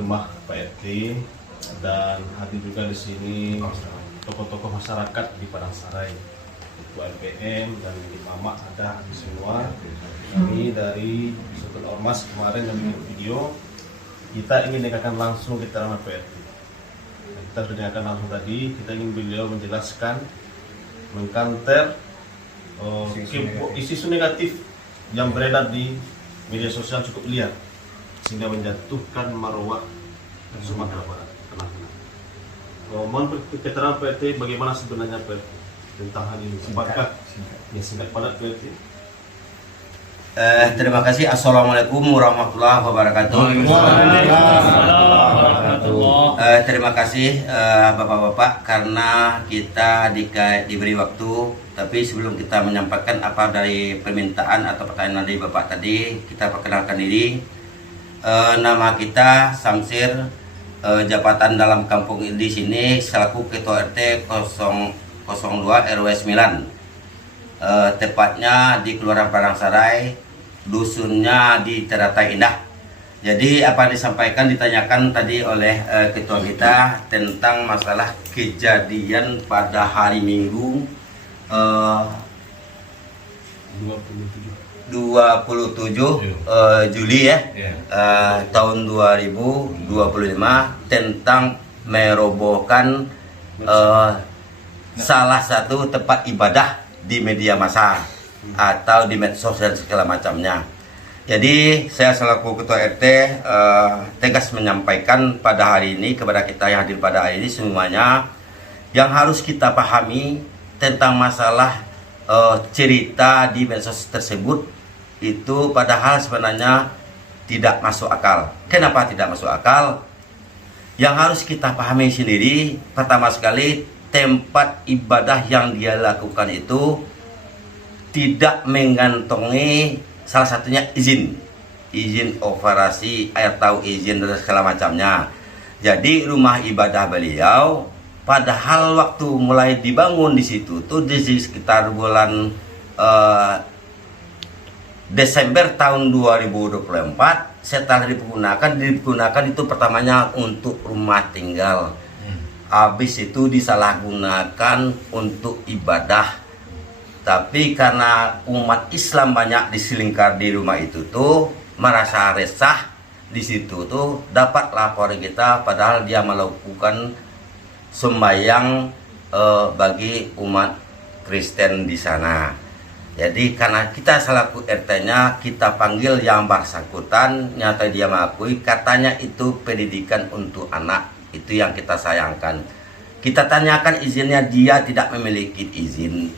rumah Pak RT dan hadir juga di sini tokoh-tokoh masyarakat di Padang Sarai, Ketua LPM dan Mama ada di semua. Kami dari Sultan Ormas kemarin yang bikin video, kita ingin dengarkan langsung keterangan Pak RT. Kita sudah dengarkan langsung tadi, kita ingin beliau menjelaskan, mengkanter isu negatif yang beredar di media sosial cukup liar sehingga menjatuhkan marwah Sumatera Barat. Mohon keterangan Pak RT bagaimana sebenarnya Pak RT tentang hal ini. Singkat padat Pak RT. Terima kasih. Assalamualaikum warahmatullahi wabarakatuh. Terima kasih Bapak-bapak karena kita diberi waktu. Tapi sebelum kita menyampaikan apa dari permintaan atau pertanyaan dari Bapak tadi, kita perkenalkan diri. Nama kita Samsir, jabatan dalam kampung di sini selaku Ketua RT 002 RW 9. Tepatnya di Kelurahan Padang Sarai, dusunnya di Teratai Indah. Jadi apa yang disampaikan ditanyakan tadi oleh ketua kita tentang masalah kejadian pada hari Minggu 27 Juli ya, tahun 2025 tentang merobohkan salah satu tempat ibadah di media massa atau di medsos dan segala macamnya. Jadi saya selaku Ketua RT tegas menyampaikan pada hari ini kepada kita yang hadir pada hari ini semuanya, yang harus kita pahami tentang masalah cerita di medsos tersebut itu padahal sebenarnya tidak masuk akal. Kenapa tidak masuk akal? Yang harus kita pahami sendiri, pertama sekali tempat ibadah yang dia lakukan itu tidak mengantongi salah satunya izin operasi atau izin dan segala macamnya. Jadi rumah ibadah beliau padahal waktu mulai dibangun di situ tuh di sekitar bulan Desember tahun 2024, setelah digunakan itu pertamanya untuk rumah tinggal. Habis itu disalahgunakan untuk ibadah. Tapi karena umat Islam banyak diselingkar di rumah itu tuh merasa resah di situ tuh dapat lapor kita padahal dia melakukan sembahyang bagi umat Kristen di sana. Jadi karena kita selaku RT-nya kita panggil yang bersangkutan, nyata dia mengakui katanya itu pendidikan untuk anak. Itu yang kita sayangkan. Kita tanyakan izinnya, dia tidak memiliki izin.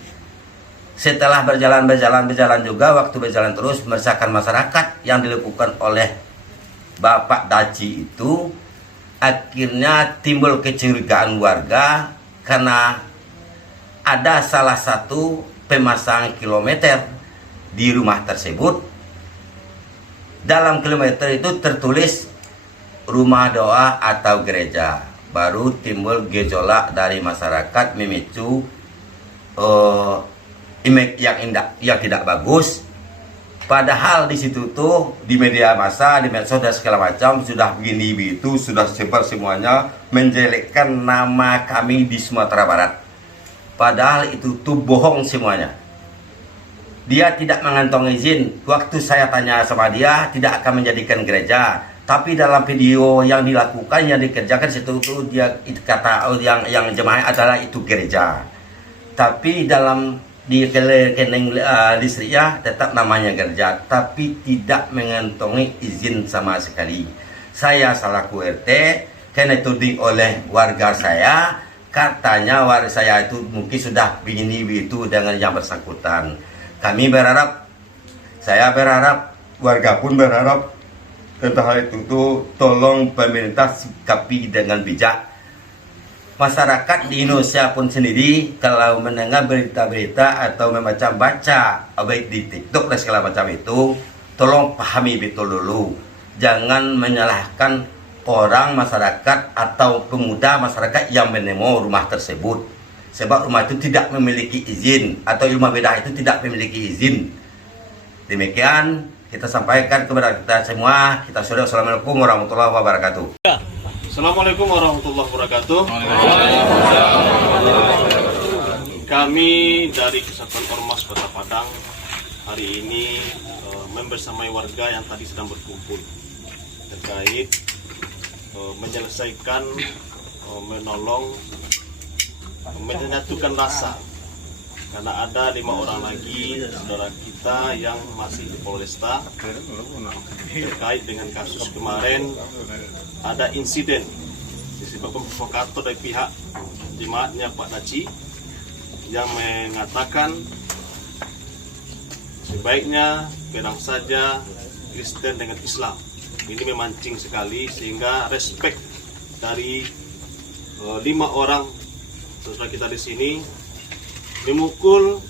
Setelah berjalan juga, waktu berjalan terus meresahkan masyarakat yang dilakukan oleh Bapak Daci itu, akhirnya timbul kecurigaan warga karena ada salah satu pemasang kilometer di rumah tersebut. Dalam kilometer itu tertulis rumah doa atau gereja. Baru timbul gejolak dari masyarakat memicu image yang tidak bagus. Padahal di situ tuh di media massa, di medsos dan segala macam sudah begini begitu, sudah sebar semuanya menjelekkan nama kami di Sumatera Barat. Padahal itu tuh bohong semuanya. Dia tidak mengantongi izin. Waktu saya tanya sama dia, tidak akan menjadikan gereja. Tapi dalam video yang dilakukan, yang dikerjakan situ tuh dia kata yang jemaah adalah itu gereja. Tapi dalam di rekening listriknya tetap namanya gereja, tapi tidak mengantongi izin sama sekali. Saya selaku RT karena dituding oleh warga saya, katanya warga saya itu mungkin sudah begini begitu dengan yang bersangkutan. Kami berharap, saya berharap, warga pun berharap tentang hal itu tuh tolong pemerintah sikapi dengan bijak. Masyarakat di Indonesia pun sendiri kalau mendengar berita-berita atau membaca-baca baik di TikTok dan segala macam itu, tolong pahami betul dulu. Jangan menyalahkan orang masyarakat atau pemuda masyarakat yang menemu rumah tersebut. Sebab rumah itu tidak memiliki izin atau rumah bedah itu tidak memiliki izin. Demikian kita sampaikan kepada kita semua. Kita sudah assalamualaikum warahmatullahi wabarakatuh. Assalamualaikum warahmatullahi wabarakatuh. Kami dari Kesatuan Ormas Kota Padang hari ini membersamai warga yang tadi sedang berkumpul terkait menyelesaikan, menolong, menyatukan rasa karena ada 5 orang lagi saudara kita yang masih di Polresta terkait dengan kasus kemarin. Ada insiden disebabkan provokator dari pihak jemaatnya Pak Daci yang mengatakan sebaiknya perang saja Kristen dengan Islam. Ini memancing sekali sehingga respek dari 5 orang saudara kita di sini memukul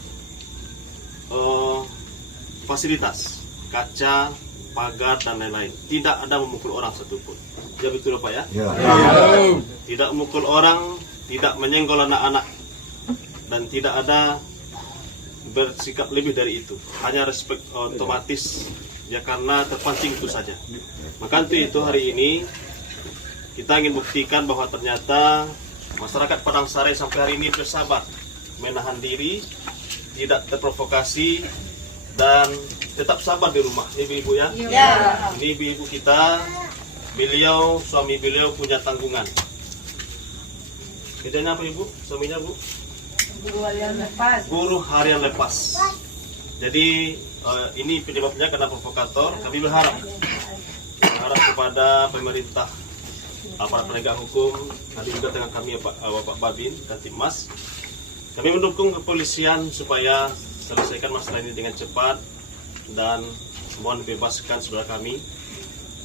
fasilitas kaca, pagar dan lain-lain. Tidak ada memukul orang satupun. Ya betul Pak ya? Ya. Tidak memukul orang, tidak menyenggol anak-anak, dan tidak ada bersikap lebih dari itu. Hanya respek otomatis ya karena terpancing itu saja. Maka untuk itu hari ini kita ingin buktikan bahwa ternyata masyarakat Padang Sare sampai hari ini bersabar, menahan diri, tidak terprovokasi, dan tetap sabar di rumah. Ini ibu ya? Ya. Ini ibu kita, beliau, suami beliau punya tanggungan. Kerjanya apa ibu? Suaminya bu? Guru harian lepas. Guru harian lepas. Jadi ini penyebabnya karena provokator. Kami berharap kepada pemerintah, aparat penegak hukum, nanti juga dengan kami Bapak Babin dan Timmas. Kami mendukung kepolisian supaya selesaikan masalah ini dengan cepat dan mohon bebaskan saudara kami.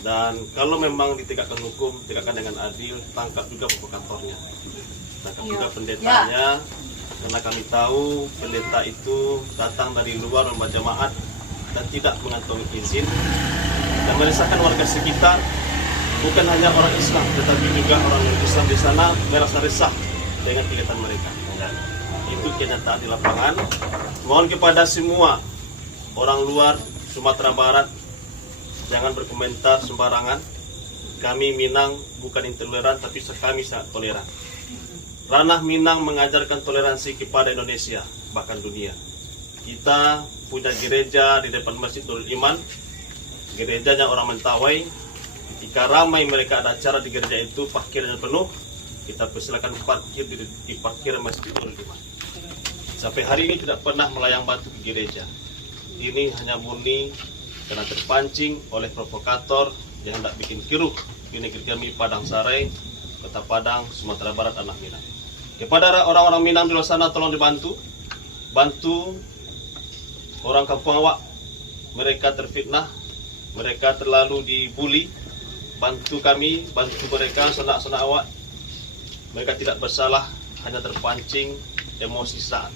Dan kalau memang ditegakkan hukum, tegakkan dengan adil, tangkap juga provokatornya, tangkap juga pendetanya. Karena kami tahu pendeta itu datang dari luar rumah jemaat dan tidak mengantongi izin dan meresahkan warga sekitar. Bukan hanya orang Islam, tetapi juga orang non-Islam di sana merasa resah dengan kegiatan mereka. Itu kenyataan di lapangan. Mohon kepada semua orang luar Sumatera Barat, jangan berkomentar sembarangan. Kami Minang bukan intoleran, tapi kami sangat toleran. Ranah Minang mengajarkan toleransi kepada Indonesia, bahkan dunia. Kita punya gereja di depan Masjid Nurul Iman, gerejanya orang Mentawai. Jika ramai mereka ada acara di gereja itu, parkirnya penuh, kita persilakan parkir di parkir Masjid Nurul Iman. Sampai hari ini tidak pernah melayang batu ke gereja. Ini hanya murni karena terpancing oleh provokator yang hendak bikin keruh di negeri kami Padang Sare, Kota Padang, Sumatera Barat, anak Minang. Kepada orang-orang Minang di luar sana, tolong dibantu, bantu orang kampung awak. Mereka terfitnah, mereka terlalu dibuli. Bantu kami, bantu mereka, sanak-sanak awak. Mereka tidak bersalah, hanya terpancing emosi saat.